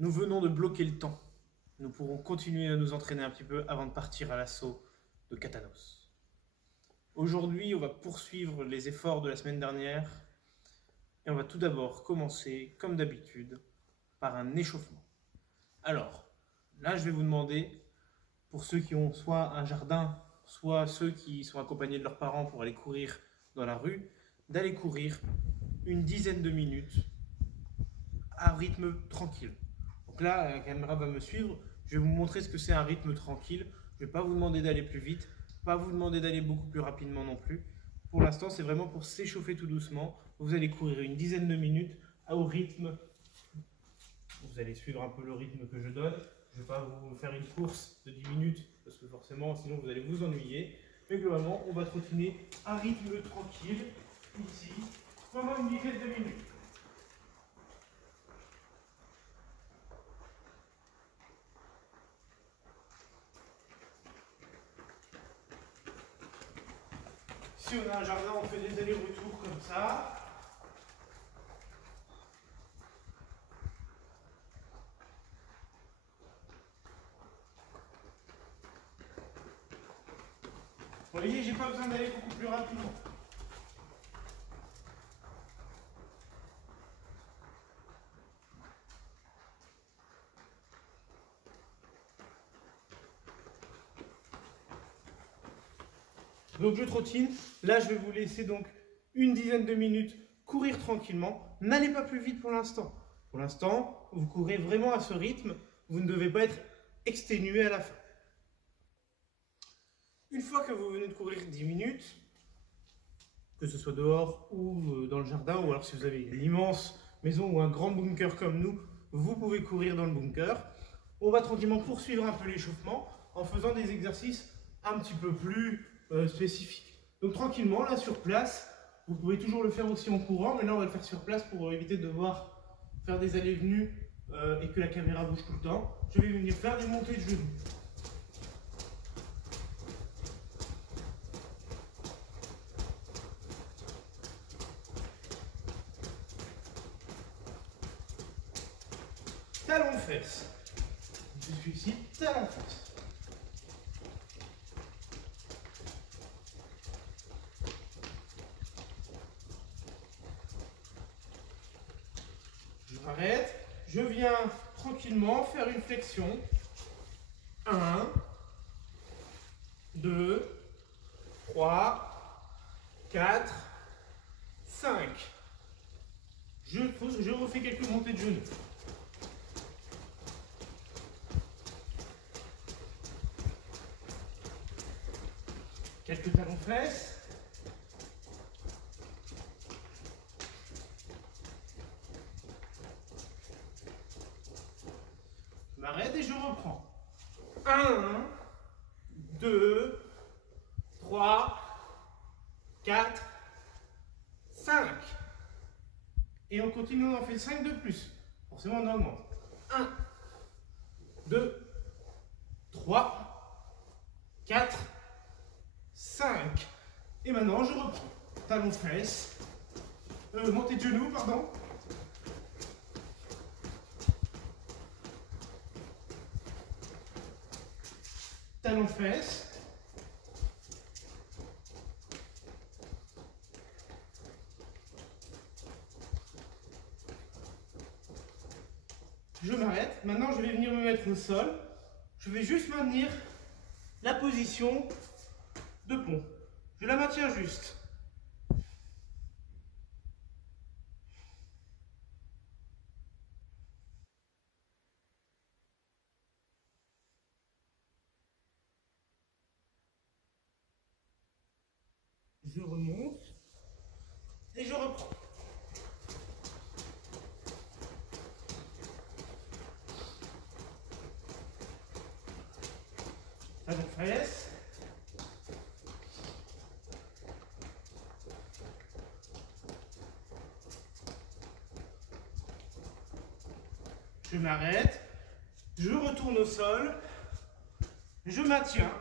Nous venons de bloquer le temps. Nous pourrons continuer à nous entraîner un petit peu avant de partir à l'assaut de Katanos. Aujourd'hui, on va poursuivre les efforts de la semaine dernière et on va tout d'abord commencer, comme d'habitude, par un échauffement. Alors, là, je vais vous demander, pour ceux qui ont soit un jardin, soit ceux qui sont accompagnés de leurs parents pour aller courir dans la rue, d'aller courir une dizaine de minutes à rythme tranquille. Donc là, la caméra va me suivre. Je vais vous montrer ce que c'est un rythme tranquille. Je ne vais pas vous demander d'aller plus vite, pas vous demander d'aller beaucoup plus rapidement non plus. Pour l'instant, c'est vraiment pour s'échauffer tout doucement. Vous allez courir une dizaine de minutes au rythme. Vous allez suivre un peu le rythme que je donne. Je ne vais pas vous faire une course de 10 minutes parce que forcément, sinon vous allez vous ennuyer. Mais globalement, on va trottiner à rythme tranquille ici pendant une dizaine de minutes. Si on a un jardin, on fait des allers-retours comme ça. Vous voyez, j'ai pas besoin d'aller beaucoup plus rapidement. Donc je trottine. Là, je vais vous laisser donc une dizaine de minutes courir tranquillement. N'allez pas plus vite pour l'instant. Pour l'instant, vous courez vraiment à ce rythme. Vous ne devez pas être exténué à la fin. Une fois que vous venez de courir 10 minutes, que ce soit dehors ou dans le jardin, ou alors si vous avez une immense maison ou un grand bunker comme nous, vous pouvez courir dans le bunker. On va tranquillement poursuivre un peu l'échauffement en faisant des exercices un petit peu plus spécifiques. Donc tranquillement, là sur place, vous pouvez toujours le faire aussi en courant, mais là on va le faire sur place pour éviter de devoir faire des allées-venues et que la caméra bouge tout le temps. Je vais venir faire des montées de genoux. Talon fesse. Je suis ici, talon fesse. Je m'arrête. Je viens tranquillement faire une flexion. 1, 2, 3, 4, 5. Je refais quelques montées de genoux. Quelques talons fesses. Je m'arrête et je reprends. 1, 2, 3, 4, 5. Et on continue, on en fait 5 de plus. Forcément, on augmente. 1, 2, 3, 4, 5. Et maintenant, je reprends. Talons fesses. Montée de genoux, pardon. Talons fesses. Je m'arrête. Maintenant, je vais venir me mettre au sol. Je vais juste maintenir la position de pont. Je la maintiens juste. Je remonte et je reprends. Talons fesses. Je m'arrête, je retourne au sol, je maintiens,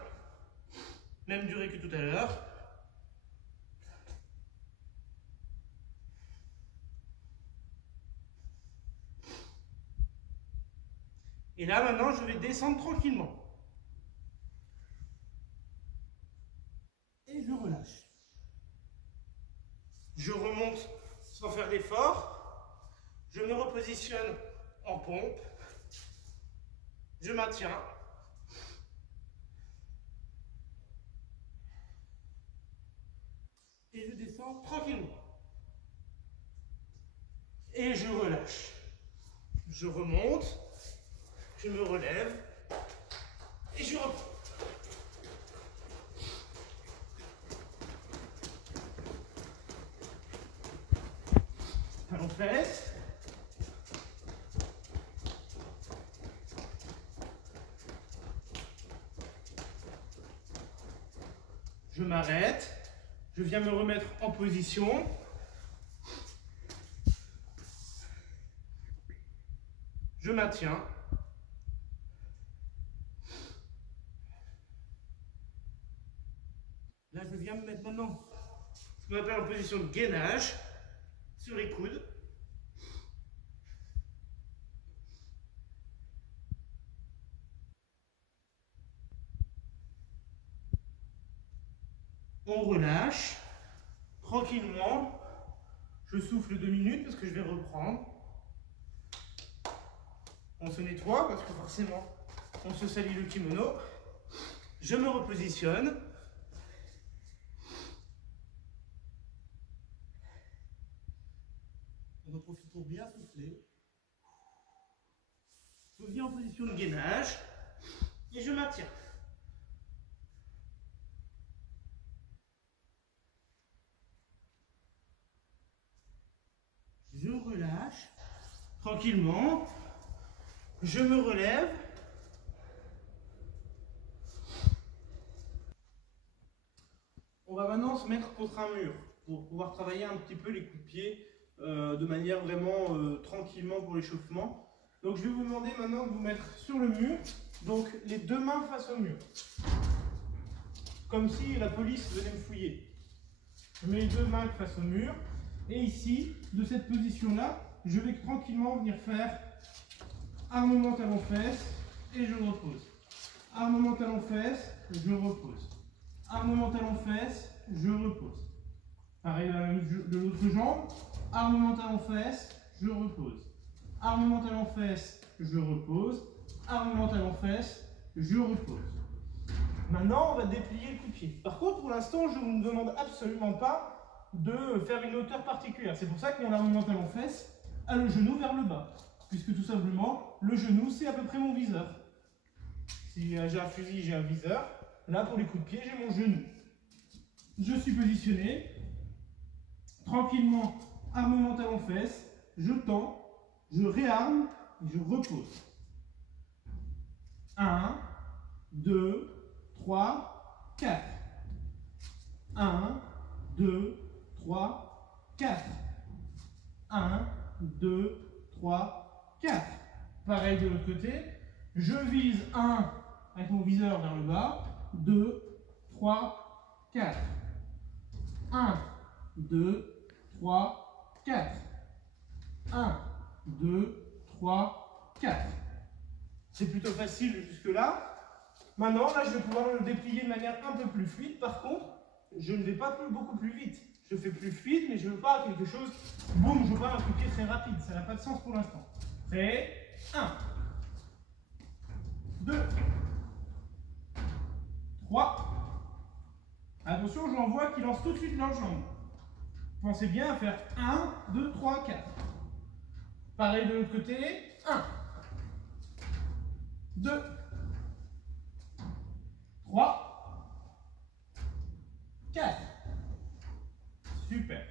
même durée que tout à l'heure. Et là, maintenant, je vais descendre tranquillement. Et je relâche. Je remonte sans faire d'effort. Je me repositionne en pompe. Je maintiens. Et je descends tranquillement. Et je relâche. Je remonte. Je me relève. Et je reprends. Talons fesses. Je m'arrête. Je viens me remettre en position. Je maintiens. Là, je viens me mettre maintenant ce qu'on appelle en position de gainage sur les coudes. On relâche tranquillement. Je souffle 2 minutes parce que je vais reprendre. On se nettoie parce que forcément on se salit le kimono. Je me repositionne. On en profite pour bien souffler. Je viens en position de gainage et je maintiens. Je relâche tranquillement. Je me relève. On va maintenant se mettre contre un mur pour pouvoir travailler un petit peu les coups de pied de manière vraiment tranquillement pour l'échauffement. Donc je vais vous demander maintenant de vous mettre sur le mur, donc les 2 mains face au mur. Comme si la police venait me fouiller. Je mets les 2 mains face au mur. Et ici, de cette position-là, je vais tranquillement venir faire armement talon-fesse et je repose. Armement talon-fesse, je repose. Armement talon-fesse, je repose. Pareil de l'autre jambe. Armement talon-fesse, je repose. Armement talon-fesse, je repose. Armement talon-fesse, je repose. Maintenant, on va déplier le coup de pied. Par contre, pour l'instant, je ne vous demande absolument pas de faire une hauteur particulière. C'est pour ça que mon armement talon-fesse a le genou vers le bas. Puisque tout simplement, le genou, c'est à peu près mon viseur. Si j'ai un fusil, j'ai un viseur. Là, pour les coups de pied, j'ai mon genou. Je suis positionné. Tranquillement, armement talon-fesse. Je tends, je réarme, et je repose. 1, 2, 3, 4. 1, 2, 3, 4. 1, 2, 3, 4. Pareil de l'autre côté. Je vise 1 avec mon viseur vers le bas. 2, 3, 4. 1, 2, 3, 4. 1, 2, 3, 4. C'est plutôt facile jusque-là. Maintenant, là, je vais pouvoir le déplier de manière un peu plus fluide. Par contre, je ne vais pas beaucoup plus vite. Je fais plus fluide, mais je ne veux pas quelque chose, boum, je veux pas un coup de pied très rapide. Ça n'a pas de sens pour l'instant. Prêt? 1, 2, 3. Attention, j'en vois qui lancent tout de suite leurs jambes. Pensez bien à faire 1, 2, 3, 4. Pareil de l'autre côté. 1, 2, 3, 4. Super.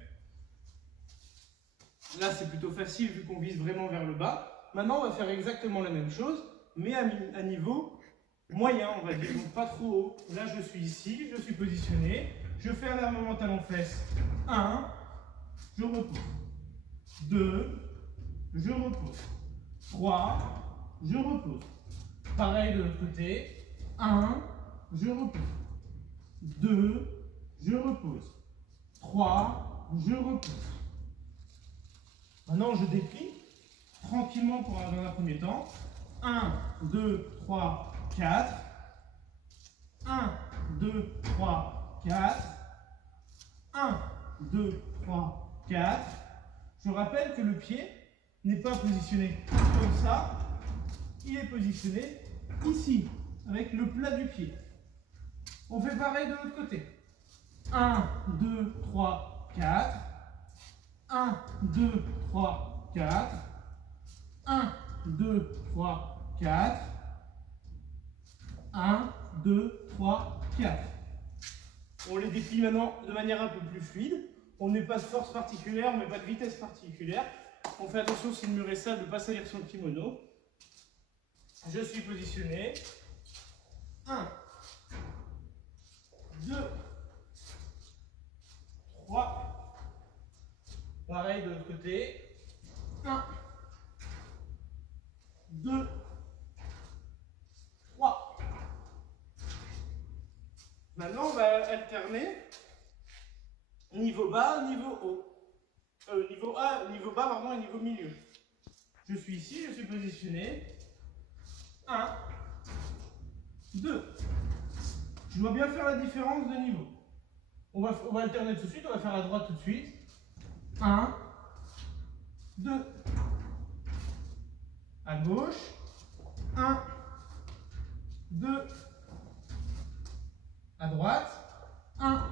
Là, c'est plutôt facile vu qu'on vise vraiment vers le bas. Maintenant, on va faire exactement la même chose, mais à niveau moyen, on va dire, donc pas trop haut. Là, je suis ici, je suis positionné. Je fais un armement talon-fesse. 1, je repose. 2, je repose. 3, je repose. Pareil de l'autre côté. 1, je repose. 2, je repose. 3, je repose. Maintenant, je déplie tranquillement dans un premier temps. 1, 2, 3, 4. 1, 2, 3, 4. 1, 2, 3, 4. Je rappelle que le pied n'est pas positionné comme ça. Il est positionné ici, avec le plat du pied. On fait pareil de l'autre côté. 1, 2, 3, 4. 1, 2, 3, 4. 1, 2, 3, 4. 1, 2, 3, 4. On les déplie maintenant de manière un peu plus fluide. On ne met pas de force particulière, on ne met pas de vitesse particulière. On fait attention si le mur est sale de ne pas salir son kimono. Je suis positionné. 1, 2, 3. Pareil de l'autre côté. 1, 2, 3. Maintenant, on va alterner niveau bas, niveau haut. Niveau bas, pardon, et niveau milieu. Je suis ici, je suis positionné. 1, 2. Je dois bien faire la différence de niveau. On va alterner tout de suite, on va faire la droite tout de suite. 1, 2. À gauche. 1, 2. À droite. 1,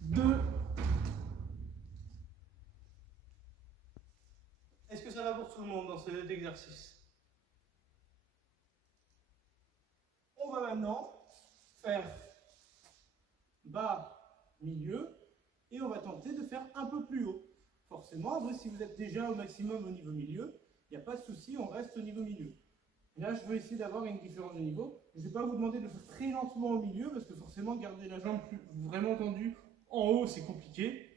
2. Est-ce que ça va pour tout le monde dans cet exercice? On va maintenant faire bas, milieu, et on va tenter de faire un peu plus haut. Forcément, après, si vous êtes déjà au maximum au niveau milieu, il n'y a pas de souci, on reste au niveau milieu. Là, je vais essayer d'avoir une différence de niveau. Je ne vais pas vous demander de le faire très lentement au milieu, parce que forcément, garder la jambe vraiment tendue en haut, c'est compliqué.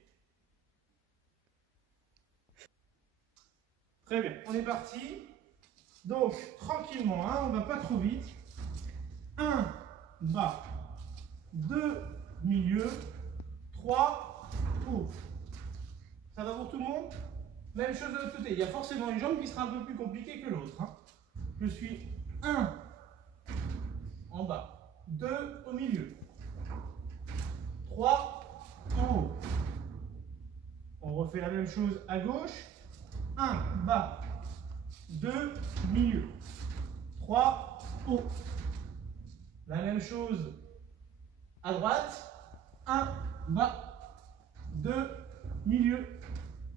Très bien, on est parti. Donc, tranquillement, hein, on ne va pas trop vite. 1, bas. 2, milieu. 3, haut. Ça va pour tout le monde? Même chose de l'autre côté. Il y a forcément une jambe qui sera un peu plus compliquée que l'autre. Hein. Je suis 1 en bas. 2 au milieu. 3 en haut. On refait la même chose à gauche. 1 bas. 2 milieu. 3 haut. La même chose à droite. 1 bas. 2 milieu.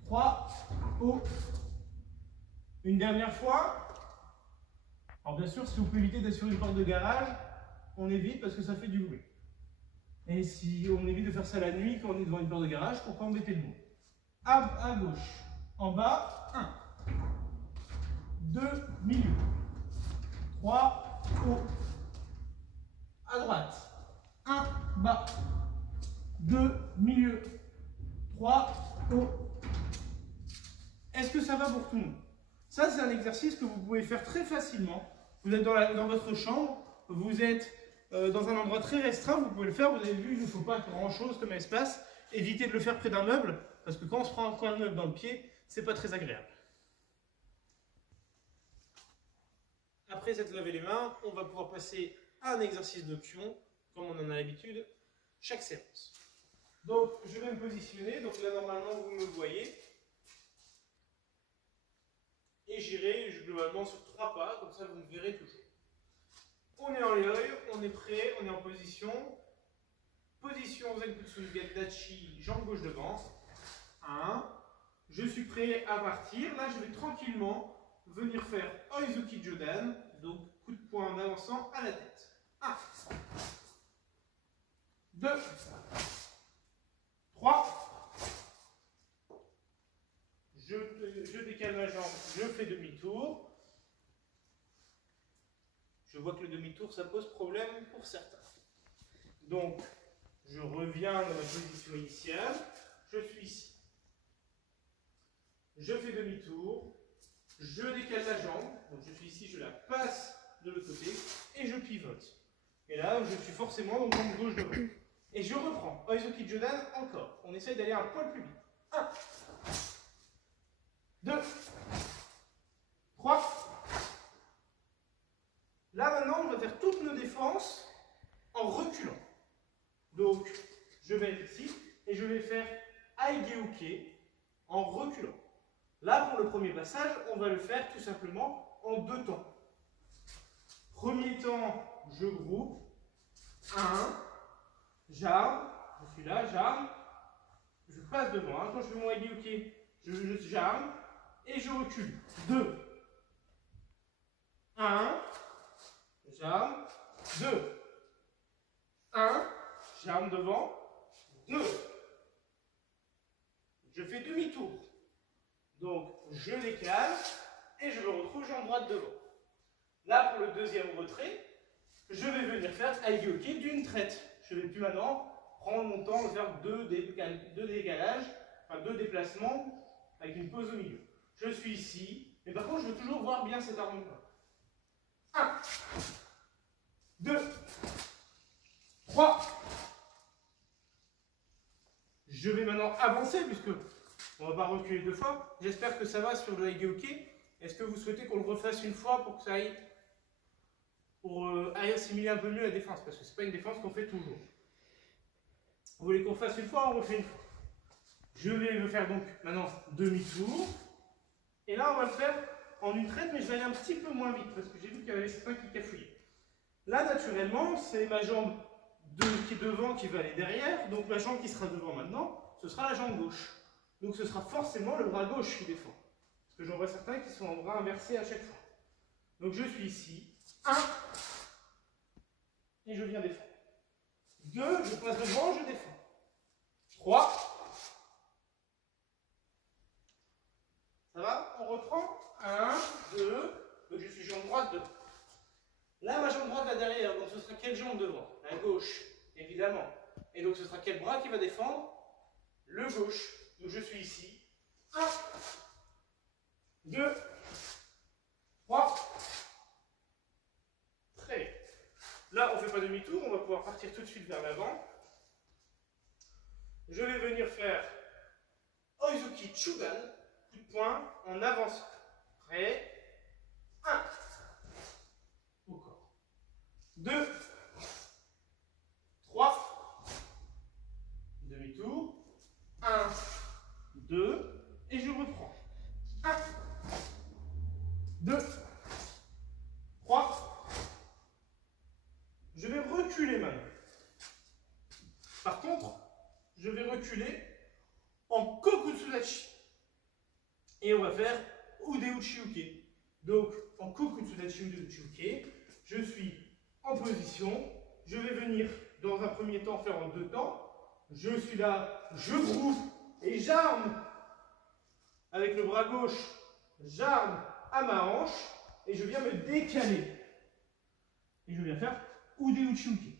3 haut. Une dernière fois. Alors bien sûr, si on peut éviter d'être sur une porte de garage, on évite parce que ça fait du bruit. Et si on évite de faire ça la nuit quand on est devant une porte de garage, pour pas embêter le monde. À gauche. En bas, 1. 2 milieu. 3 haut. À droite. 1 bas. 2 milieu. 3 haut. Est-ce que ça va pour tout le monde? Ça, c'est un exercice que vous pouvez faire très facilement. Vous êtes dans votre chambre, vous êtes dans un endroit très restreint, vous pouvez le faire. Vous avez vu, il ne faut pas grand-chose comme espace. Évitez de le faire près d'un meuble, parce que quand on se prend un coin de meuble dans le pied, c'est pas très agréable. Après s'être lavé les mains, on va pouvoir passer à un exercice de pion, comme on en a l'habitude, chaque séance. Donc, je vais me positionner. Donc là, normalement, vous me voyez. Et j'irai globalement sur 3 pas, comme ça vous me verrez toujours. On est en l'œil, on est prêt, on est en position. Position Zenkutsu Dachi, jambe gauche devant. 1. Je suis prêt à partir. Là, je vais tranquillement venir faire Oizuki Jodan, donc coup de poing en avançant à la tête. 1. 2. 3. Je décale ma jambe, je fais demi-tour. Je vois que le demi-tour, ça pose problème pour certains. Donc, je reviens dans ma position initiale. Je suis ici. Je fais demi-tour. Je décale la jambe. Donc, je suis ici, je la passe de l'autre côté et je pivote. Et là, je suis forcément dans jambe gauche devant. Et je reprends. Oizuki Jodan, encore. On essaye d'aller un poil plus vite. 1. 2, 3, défense en reculant. Donc, je vais être ici et je vais faire Aigeuke en reculant. Là, pour le premier passage, on va le faire tout simplement en 2 temps. Premier temps, je groupe. 1, j'arme, je suis là, j'arme, je passe devant. Hein. Quand je fais mon Aigeuke, j'arme et je recule. 2, 1, j'arme, 2, 1, j'arme devant, 2. Je fais demi-tour. Donc, je décale et je me retrouve jambe droite devant. Là, pour le deuxième retrait, je vais venir faire Aigeuke d'une traite. Je ne vais plus maintenant prendre mon temps de faire deux décalages, enfin 2 déplacements avec une pause au milieu. Je suis ici, mais par contre, je veux toujours voir bien cette harmonie-là. 1, 2, 3. Je vais maintenant avancer puisque on ne va pas reculer 2 fois. J'espère que ça va sur le Aigeuke. Est-ce que vous souhaitez qu'on le refasse une fois pour que ça aille, pour assimiler un peu mieux la défense? Parce que ce n'est pas une défense qu'on fait toujours. Vous voulez qu'on fasse une fois, on refait une fois. Je vais le faire donc maintenant demi-tour. Et là, on va le faire en une traite, mais je vais aller un petit peu moins vite parce que j'ai vu qu'il y avait certains qui cafouillaient. Là, naturellement, c'est ma jambe qui est devant qui va aller derrière. Donc la jambe qui sera devant maintenant, ce sera la jambe gauche. Donc ce sera forcément le bras gauche qui défend. Parce que j'en vois certains qui sont en bras inversé à chaque fois. Donc je suis ici. 1. Et je viens défendre. 2. Je passe devant, je défends. 3. Ça va? On reprend. 1, 2. Donc je suis jambe droite devant. Là, ma jambe droite va derrière. Donc ce sera quelle jambe devant? La gauche, évidemment. Et donc ce sera quel bras qui va défendre? Le gauche. Donc je suis ici. 1, 2, 3. Très bien. Là, on ne fait pas demi-tour, on va pouvoir partir tout de suite vers l'avant. Je vais venir faire Oizuki Chugan, coup de poing en avançant. Prêt? 1. Au corps. 2, 3. Demi-tour. 1, 2. Et je reprends. 1, 2, 3. Je vais reculer maintenant. Par contre, je vais reculer en Kokutsudachi. Et on va faire Ude-Uchi-Uke. Donc, en Kokutsudachi Ude-Uchi-Uke, je suis en position. Je vais venir, dans un premier temps, faire en 2 temps. Je suis là, je groupe et j'arme avec le bras gauche. J'arme à ma hanche et je viens me décaler. Et je viens faire Ude-Uchi-Uke.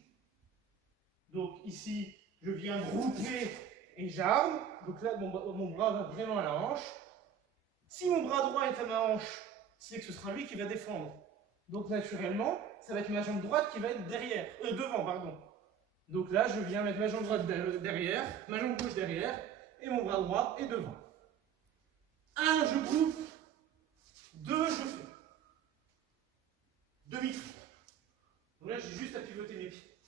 Donc ici, je viens grouper et j'arme. Donc là, mon bras va vraiment à la hanche. Si mon bras droit est à ma hanche, c'est que ce sera lui qui va défendre. Donc naturellement, ça va être ma jambe droite qui va être derrière, devant, pardon. Donc là, je viens mettre ma jambe droite derrière, ma jambe gauche derrière, et mon bras droit est devant. 1, je groupe. 2, je fais. Demi-tour. Donc là, j'ai juste à pivoter mes pieds.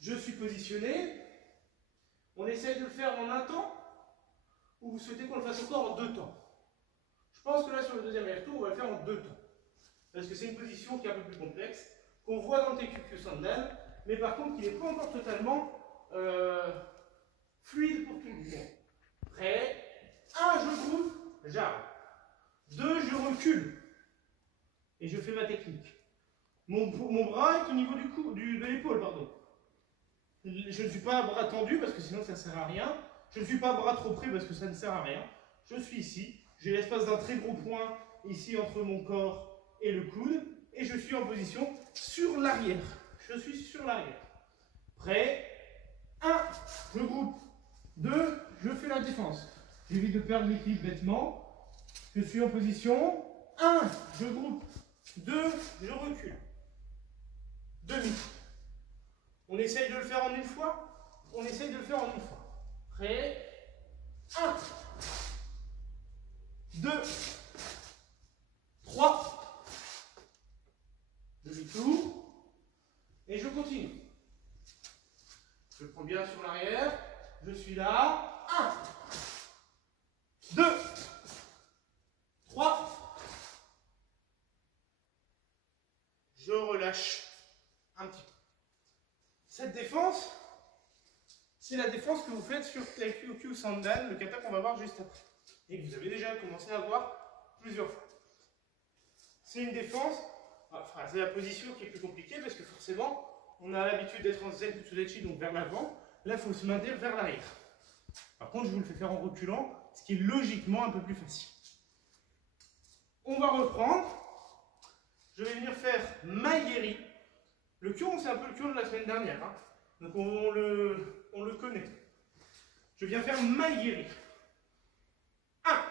Je suis positionné. On essaye de le faire en un temps, ou vous souhaitez qu'on le fasse encore en 2 temps? Je pense que là, sur le deuxième retour, on va le faire en 2 temps. Parce que c'est une position qui est un peu plus complexe, qu'on voit dans le Teikyu Sandan, mais par contre, qui n'est pas encore totalement fluide pour tout le monde. Prêt? 1, je groupe, j'arme. 2, je recule. Et je fais ma technique. Mon bras est au niveau de l'épaule, pardon. Je ne suis pas à bras tendu parce que sinon ça ne sert à rien. Je ne suis pas à bras trop près parce que ça ne sert à rien. Je suis ici. J'ai l'espace d'un très gros point ici entre mon corps et le coude. Et je suis en position sur l'arrière. Je suis sur l'arrière. Prêt? 1, je groupe. 2, je fais la défense. J'évite de perdre l'équilibre bêtement. Je suis en position. 1, je groupe. 2, je recule. Demi. On essaye de le faire en une fois? On essaye de le faire en une fois. Prêt? 1, 2, 3. Demi-tour. Et main sur l'arrière. Je suis là. 1, 2, 3. Je relâche un petit peu. Cette défense, c'est la défense que vous faites sur Taikyu Sandan, le kata qu'on va voir juste après. Et que vous avez déjà commencé à voir plusieurs fois. C'est une défense, enfin c'est la position qui est plus compliquée parce que forcément, on a l'habitude d'être en Zen Kutsudachi, donc vers l'avant. Là, il faut se maintenir vers l'arrière. Par contre, je vous le fais faire en reculant, ce qui est logiquement un peu plus facile. On va reprendre. Je vais venir faire Maigeri. Le Kyō, c'est un peu le Kyō de la semaine dernière. Hein. Donc on le connaît. Je viens faire Maigeri. 1,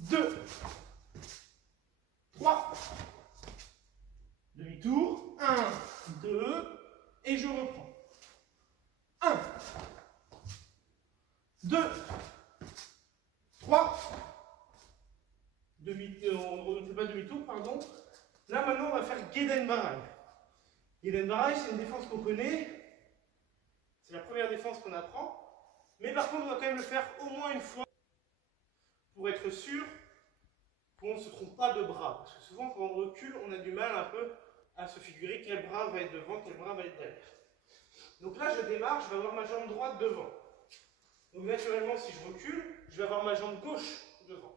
2, 3. Demi-tour. 1, 2. Et je reprends. 1, 2, 3. On ne fait pas demi-tour, pardon. Là, maintenant, on va faire Geden Barai. Geden Barai, c'est une défense qu'on connaît. C'est la première défense qu'on apprend. Mais par contre, on va quand même le faire au moins une fois pour être sûr qu'on ne se trompe pas de bras. Parce que souvent, quand on recule, on a du mal un peu à se figurer quel bras va être devant, quel bras va être derrière. Donc là, je démarre, je vais avoir ma jambe droite devant. Donc naturellement, si je recule, je vais avoir ma jambe gauche devant.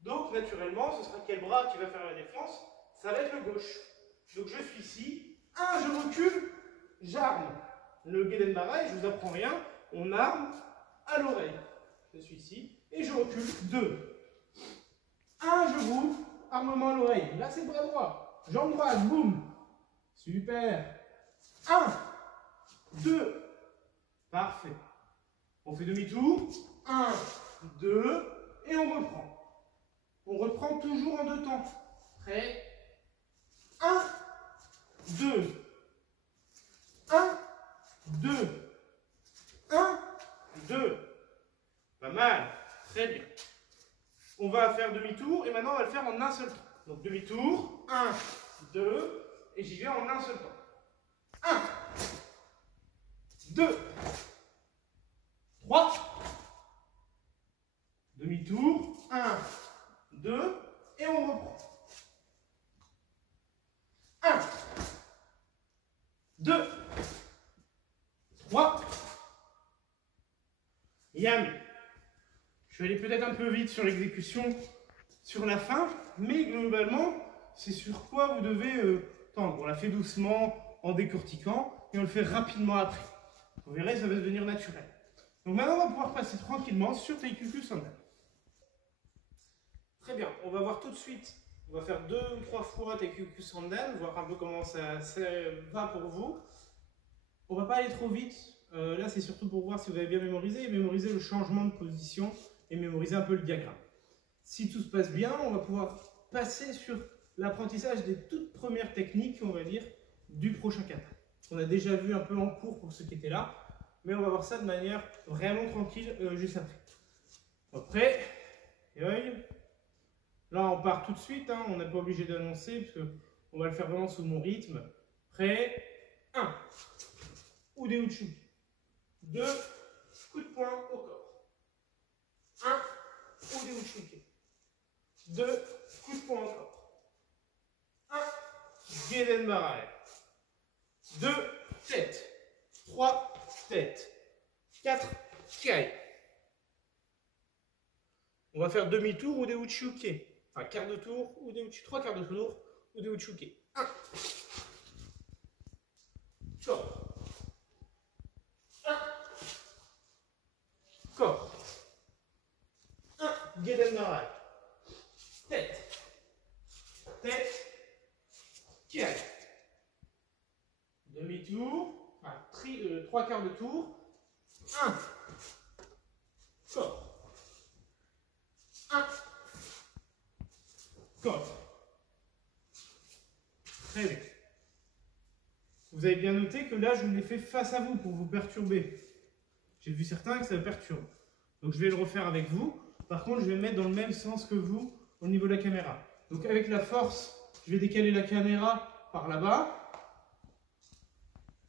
Donc naturellement, ce sera quel bras qui va faire la défense? Ça va être le gauche. Donc je suis ici. 1, je recule, j'arme. Le Geden Barai, je ne vous apprends rien, on arme à l'oreille. Je suis ici et je recule. 2. 1, je roule, armement à l'oreille. Là, c'est le bras droit. Jambe droite, boum. Super. 1, 2. Parfait. On fait demi-tour. 1, 2. Et on reprend. On reprend toujours en 2 temps. Prêt? 1, 2. 1, 2. 1, 2. Pas mal. Très bien. On va faire demi-tour et maintenant on va le faire en un seul temps. Donc demi-tour. 1, 2. Et j'y vais en un seul temps. 1, 2, 3. Demi-tour. 1, 2. Et on reprend. 1, 2, 3. Yami. Je vais aller peut-être un peu vite sur l'exécution sur la fin, mais globalement, c'est sur quoi vous devez tendre. On l'a fait doucement, en décortiquant, et on le fait rapidement après. Vous verrez, ça va devenir naturel. Donc maintenant, on va pouvoir passer tranquillement sur Taikyu Sandan. Très bien, on va voir tout de suite. On va faire 2 ou 3 fois Taikyu Sandan, voir un peu comment ça va pour vous. On va pas aller trop vite. Là, c'est surtout pour voir si vous avez bien mémorisé et mémoriser le changement de position et mémoriser un peu le diagramme. Si tout se passe bien, on va pouvoir passer sur l'apprentissage des toutes premières techniques, on va dire, du prochain kata. On a déjà vu un peu en cours pour ceux qui étaient là, mais on va voir ça de manière vraiment tranquille juste après. Après, là on part tout de suite, hein, on n'est pas obligé d'annoncer, parce qu'on va le faire vraiment sous mon rythme. Prêt? 1. Ude Uchu. 2. Coup de poing au corps. 1. Ude Uchu. 2. Coup de poing au corps. 1. Geden Barai. 2. Tête. 3. Tête. 4. Kai. On va faire demi-tour Ude Uchuke. Enfin, quart de tour, Ude Uchu. 3 quarts de tour, Ude Uchuke. 1. Corps. 1. Corps. 1. Geden Barai. Tête. Tête. Kai. Demi-tour. Enfin, 3 quarts de tour. 1. Corps. 1. Corps. Très bien. Vous avez bien noté que là, je l'ai fait face à vous pour vous perturber. J'ai vu certains que ça perturbe. Donc je vais le refaire avec vous. Par contre, je vais me mettre dans le même sens que vous au niveau de la caméra. Donc avec la force, je vais décaler la caméra par là-bas.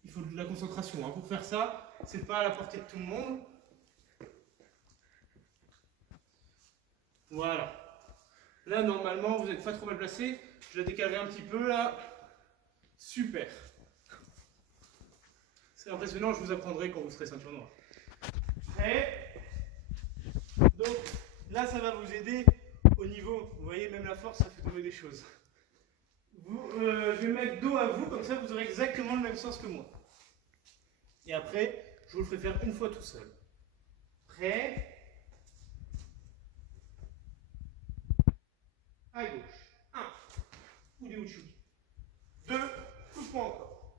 Il faut de la concentration. Hein. Pour faire ça, c'est pas à la portée de tout le monde. Voilà. Là, normalement, vous n'êtes pas trop mal placé. Je la décalerai un petit peu, là. Super. C'est impressionnant, je vous apprendrai quand vous serez ceinture noire. Prêt? Donc, là, ça va vous aider au niveau. Vous voyez, même la force, ça fait tomber des choses. Je vais mettre dos à vous, comme ça, vous aurez exactement le même sens que moi. Et après, je vous le ferai faire une fois tout seul. Prêt? À gauche. 1. Ude Uchuki. 2. Coup de poing encore.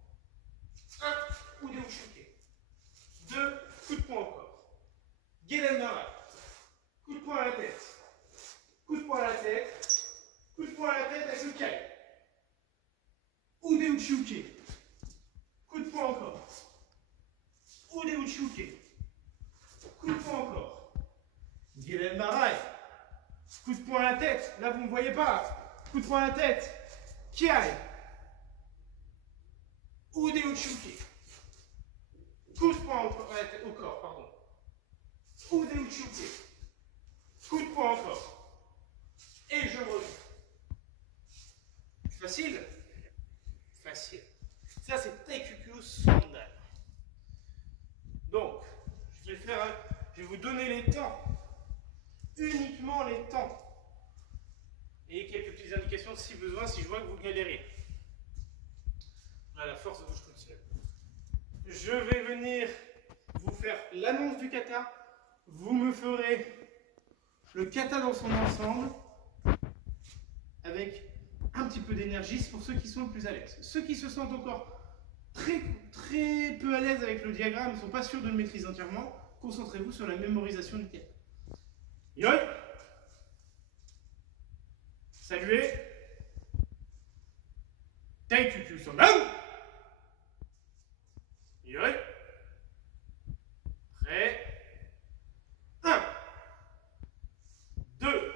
1. Ude Uchuki. 2. Coup de poing encore. Gedenbarai. Coup de poing à la tête. Coup de poing à la tête. Coup de poing à la tête avec le kai. Ude Uchuki. Coup de poing encore. Ude Uchuki. Coup de poing encore. Gedenbarai. Coup de poing à la tête. Là, vous ne me voyez pas. Coup de poing à la tête. Kiai. Ude Uchuki. Coup de poing au corps, pardon. Ude Uchuki. Coup de poing encore. Et je reviens. Facile? Facile. Ça, c'est Taikukyu Sandal. Donc, je vais vous donner les temps. Uniquement les temps. Et quelques petites indications si besoin, si je vois que vous galérez. À la force bouge toute seule. Je vais venir vous faire l'annonce du kata. Vous me ferez le kata dans son ensemble avec un petit peu d'énergie. C'est pour ceux qui sont le plus à l'aise. Ceux qui se sentent encore très peu à l'aise avec le diagramme, ils ne sont pas sûrs de le maîtriser entièrement, concentrez-vous sur la mémorisation du kata. Yoi! Saluez! Taikukyu Sandal! Yoi! Prêt? 1, 2,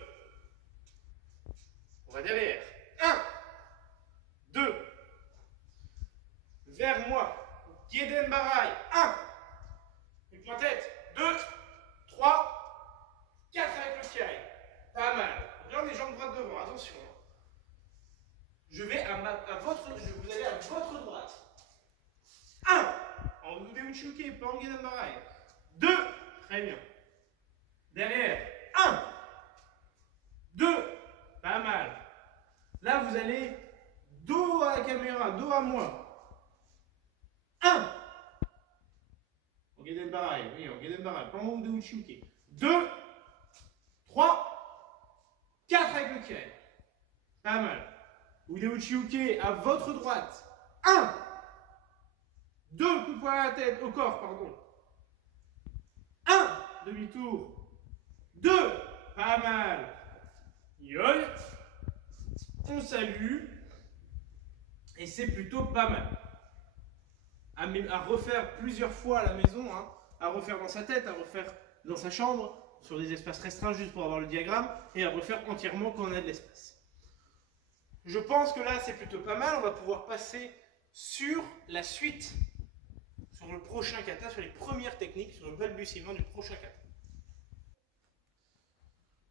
on va derrière. 1, 2, vers moi. Gedenbarai. 1, une pointe tête. 2, 3, 4 avec le kiai. Pas mal. Regarde les jambes droites devant, attention. Je vais vous allez à votre droite. 1, en Ude Uchuki, pas en Gedenbarai. 2, très bien. Derrière. 1, 2, pas mal. Là, vous allez dos à la caméra, dos à moi. 1, en Gedenbarai, oui, en Gedenbarai, pas en Ude Uchuki. 2, 3, 4 avec le kiai. Pas mal. Ude Uchuki à votre droite. 1, 2, coup de poing à la tête, au corps, pardon. 1, demi-tour. 2, pas mal. Yoi. On salue. Et c'est plutôt pas mal. À refaire plusieurs fois à la maison, hein, à refaire dans sa tête, à refaire dans sa chambre, sur des espaces restreints juste pour avoir le diagramme, et à refaire entièrement quand on a de l'espace. Je pense que là c'est plutôt pas mal, on va pouvoir passer sur la suite, sur le prochain kata, sur les premières techniques, sur le balbutiement du prochain kata.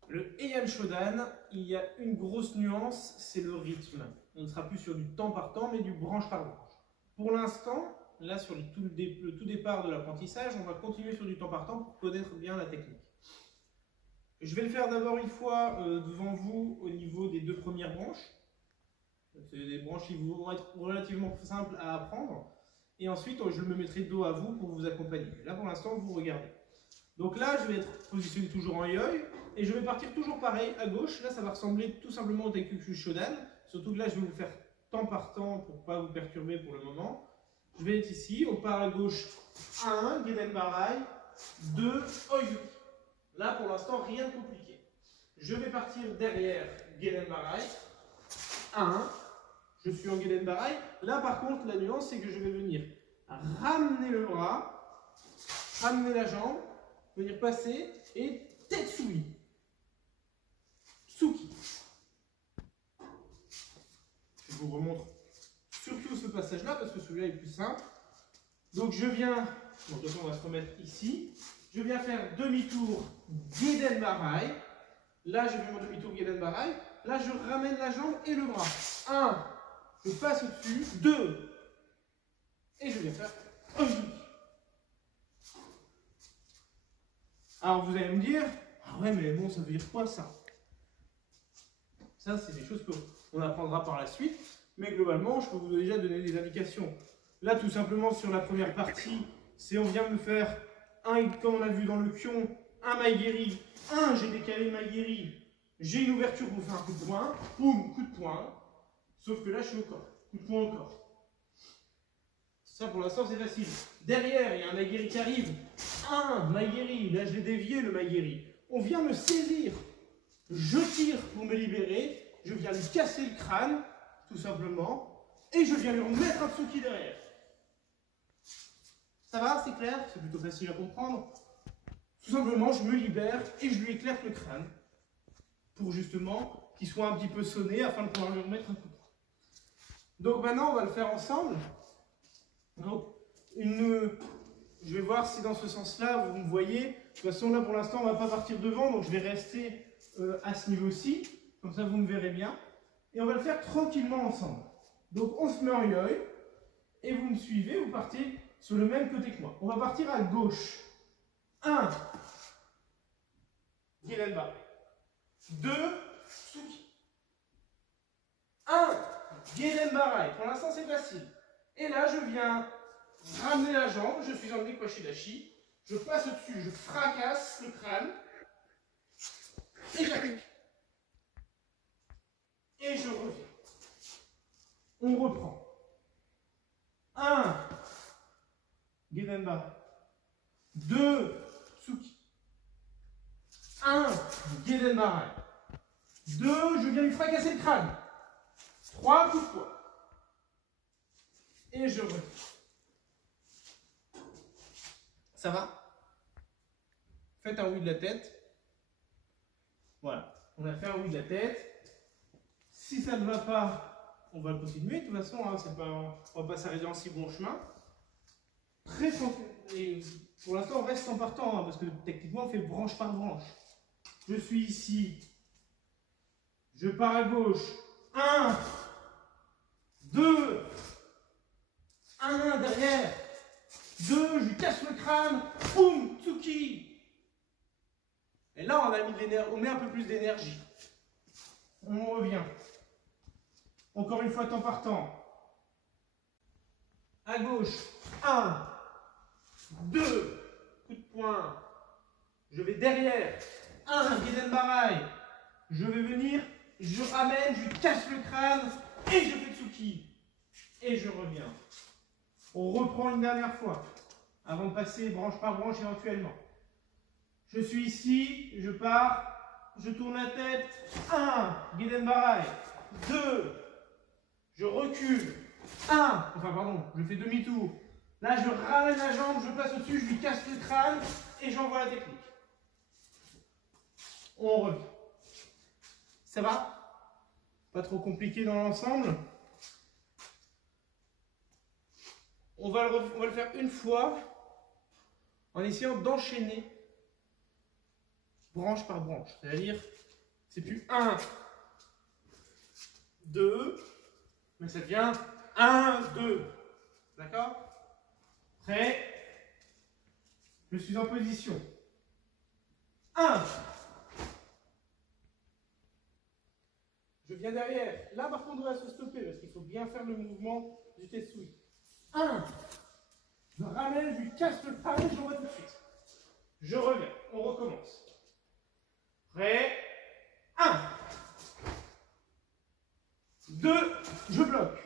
Le Heian Shodan, il y a une grosse nuance, c'est le rythme. On ne sera plus sur du temps par temps, mais du branche par branche. Pour l'instant, là sur le tout départ de l'apprentissage, on va continuer sur du temps par temps pour connaître bien la technique. Je vais le faire d'abord une fois devant vous au niveau des deux premières branches. C'est des branches qui vont être relativement simples à apprendre. Et ensuite, je me mettrai dos à vous pour vous accompagner. Là, pour l'instant, vous regardez. Donc là, je vais être positionné toujours en yoi. Et je vais partir toujours pareil, à gauche. Là, ça va ressembler tout simplement au Taikukyu Shodan. Surtout que là, je vais vous faire temps par temps pour ne pas vous perturber pour le moment. Je vais être ici. On part à gauche. 1, Gedenbarai. 2, Oizuki. Là, pour l'instant, rien de compliqué. Je vais partir derrière Gedenbarai. 1. Je suis en Gedenbarai. Là, par contre, la nuance, c'est que je vais venir ramener le bras, ramener la jambe, venir passer et Tetsui. Tsuki. Je vous remontre surtout ce passage-là parce que celui-là est plus simple. Donc je viens, bon, de toute façon on va se remettre ici, je viens faire demi-tour Gedenbarai. Là je fais mon demi-tour Gedenbarai. Là je ramène la jambe et le bras. 1, je passe au-dessus, 2, et je viens faire un demi. Alors vous allez me dire, ah ouais mais bon ça veut dire quoi ça? Ça c'est des choses qu'on apprendra par la suite, mais globalement je peux vous déjà donner des indications. Là tout simplement sur la première partie, c'est on vient me faire un, comme on a vu dans le kion, un maigiri, un j'ai décalé le maigiri, j'ai une ouverture pour faire un coup de poing, boum, coup de poing, sauf que là je suis au corps, coup de poing au corps. Ça pour l'instant c'est facile. Derrière il y a un maigiri qui arrive, un maigiri, là je l'ai dévié le maigiri, on vient me saisir, je tire pour me libérer, je viens lui casser le crâne, tout simplement, et je viens lui remettre un tsuki derrière. Ça va, c'est clair? C'est plutôt facile à comprendre. Tout simplement, je me libère et je lui éclate le crâne pour justement qu'il soit un petit peu sonné afin de pouvoir lui remettre un coup de poing. Donc maintenant, on va le faire ensemble. Donc, je vais voir si dans ce sens-là, vous me voyez. De toute façon, là, pour l'instant, on ne va pas partir devant, donc je vais rester à ce niveau-ci. Comme ça, vous me verrez bien. Et on va le faire tranquillement ensemble. Donc, on se met en yoi et vous me suivez, vous partez sur le même côté que moi. On va partir à gauche. 1, Gedenbarai. 2, Tsuki. 1, Gedenbarai. Pour l'instant, c'est facile. Et là, je viens ramener la jambe. Je suis en Nikoshidashi. Je passe au-dessus, je fracasse le crâne. Et j'applique. Et je reviens. On reprend. 1, Gedenbarai. 2, Tsuki. 1, Gedenbarai. 2, je viens lui fracasser le crâne. 3, coup de poing. Et je reviens. Ça va? Faites un oui de la tête. Voilà. On a fait un oui de la tête. Si ça ne va pas, on va continuer. De toute façon, hein, on ne va pas s'arrêter en si bon chemin. Très et pour l'instant, on reste en partant, hein, parce que techniquement, on fait branche par branche. Je suis ici. Je pars à gauche. 1, 2, 1 derrière. 2, je lui casse le crâne. Boum, Tsuki. Et là, on a mis de l'énergie, on met un peu plus d'énergie. On revient. Encore une fois, temps par temps. À gauche. 1, 2, coup de poing. Je vais derrière. 1, Gedenbarai. Je vais venir, je ramène, je lui casse le crâne et je fais Tsuki. Et je reviens. On reprend une dernière fois avant de passer branche par branche éventuellement. Je suis ici, je pars, je tourne la tête. 1, Gedenbarai. 2, je recule. 1, enfin pardon, je fais demi-tour. Là, je ramène la jambe, je passe au-dessus, je lui casse le crâne et j'envoie la technique. On revient. Ça va? Pas trop compliqué dans l'ensemble. On va le faire une fois en essayant d'enchaîner branche par branche. C'est-à-dire, c'est plus 1, 2, mais ça devient 1, 2. D'accord? Prêt? Je suis en position. 1. Je viens derrière. Là, par contre, on va se stopper parce qu'il faut bien faire le mouvement du tetsui. 1. Je ramène, je lui casse le crâne, je l'envoie tout de suite. Je reviens. On recommence. Prêt? 1. 2. Je bloque.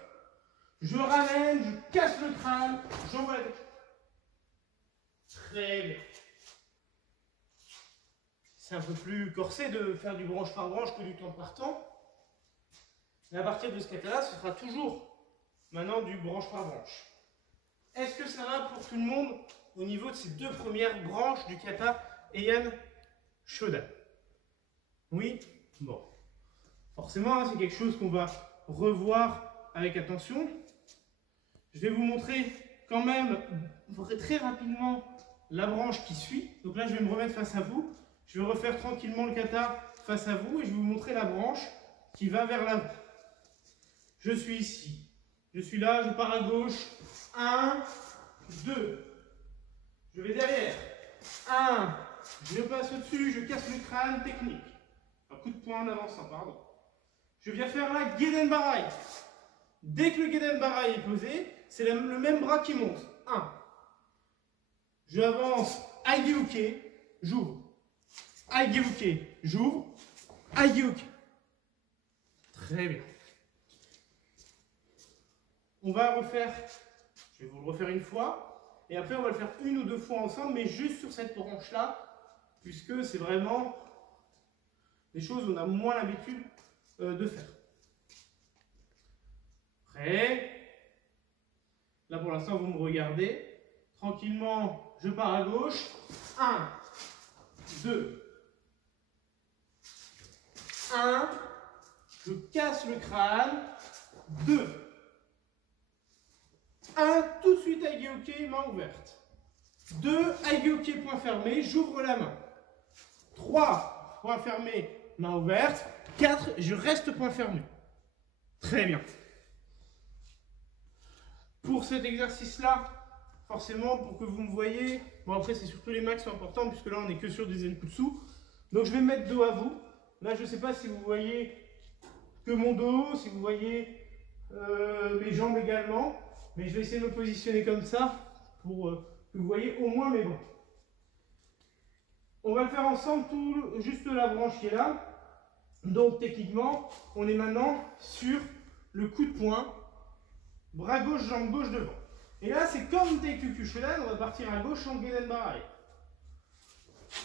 Je ramène, je casse le crâne, j'envoie la tête. Très bien. C'est un peu plus corsé de faire du branche par branche que du temps par temps. Et à partir de ce kata-là, ce sera toujours maintenant du branche par branche. Est-ce que ça va pour tout le monde au niveau de ces deux premières branches du kata Heian Shodan? Oui? Bon. Forcément, c'est quelque chose qu'on va revoir avec attention. Je vais vous montrer quand même très rapidement la branche qui suit. Donc là, je vais me remettre face à vous. Je vais refaire tranquillement le kata face à vous et je vais vous montrer la branche qui va vers l'avant. Je suis ici. Je suis là, je pars à gauche. 1, 2. Je vais derrière. 1. Je passe au-dessus, je casse le crâne, technique. Un coup de poing en avançant, pardon. Je viens faire la Gedenbarai. Dès que le Gedenbarai est posé, c'est le même bras qui monte. 1. Je avance, Aigeuke, j'ouvre. Aigeuke, j'ouvre. Aigeuke. Très bien. On va refaire, je vais vous le refaire une fois, et après on va le faire une ou deux fois ensemble, mais juste sur cette branche-là, puisque c'est vraiment des choses où on a moins l'habitude de faire. Prêt? Là pour l'instant vous me regardez. Tranquillement, je pars à gauche. 1, 2. 1. Je casse le crâne. 2. 1. Tout de suite Aigeuke, main ouverte. 2. Aigeuke, point fermé, j'ouvre la main. 3. Point fermé, main ouverte. 4. Je reste point fermé. Très bien. Pour cet exercice-là, forcément, pour que vous me voyez, bon après c'est surtout les mains qui sont importants, puisque là on n'est que sur du Zenkutsu. Donc je vais me mettre dos à vous. Là je ne sais pas si vous voyez que mon dos, si vous voyez mes jambes également, mais je vais essayer de me positionner comme ça, pour que vous voyez au moins mes bras. On va le faire ensemble, juste la branche qui est là. Donc techniquement, on est maintenant sur le coup de poing. Bras gauche, jambe gauche devant. Et là, c'est comme Teikuku Shodan, on va partir à gauche en Gedenbarai.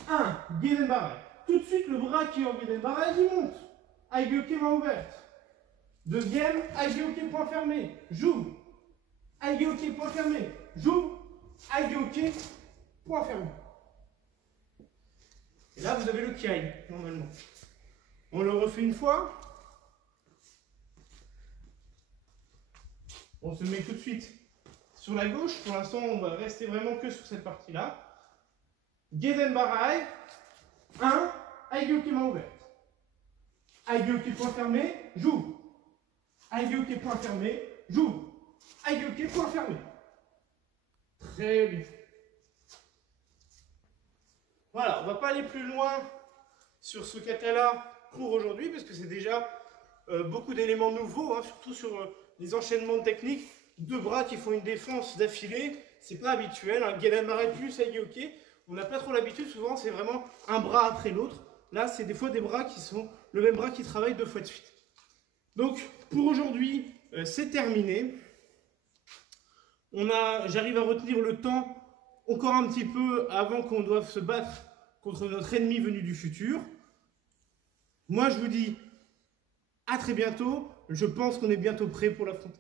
1, Gedenbarai. Tout de suite, le bras qui est en Gedenbarai, il monte. Aigeuke, main ouverte. Deuxième, Aigeuke, point fermé. J'ouvre. Aigeuke, point fermé. J'ouvre. Aigeuke, point fermé. Et là, vous avez le Kiai, normalement. On le refait une fois. On se met tout de suite sur la gauche. Pour l'instant, on va rester vraiment que sur cette partie-là. Gedenbarai. 1. Aigeuke, main ouverte. Aigeuke, point fermé. J'ouvre. Aigeuke, point fermé. J'ouvre. Aigeuke, point fermé. Très bien. Voilà, on ne va pas aller plus loin sur ce kata-là pour aujourd'hui, parce que c'est déjà beaucoup d'éléments nouveaux, hein, surtout sur les enchaînements de techniques. Deux bras qui font une défense d'affilée, c'est pas habituel. Un Gedenbarai plus Aigeuke, on n'a pas trop l'habitude, souvent c'est vraiment un bras après l'autre. Là, c'est des fois des bras qui sont le même bras qui travaille deux fois de suite. Donc, pour aujourd'hui, c'est terminé. J'arrive à retenir le temps encore un petit peu avant qu'on doive se battre contre notre ennemi venu du futur. Moi, je vous dis à très bientôt. Je pense qu'on est bientôt prêt pour l'affronter.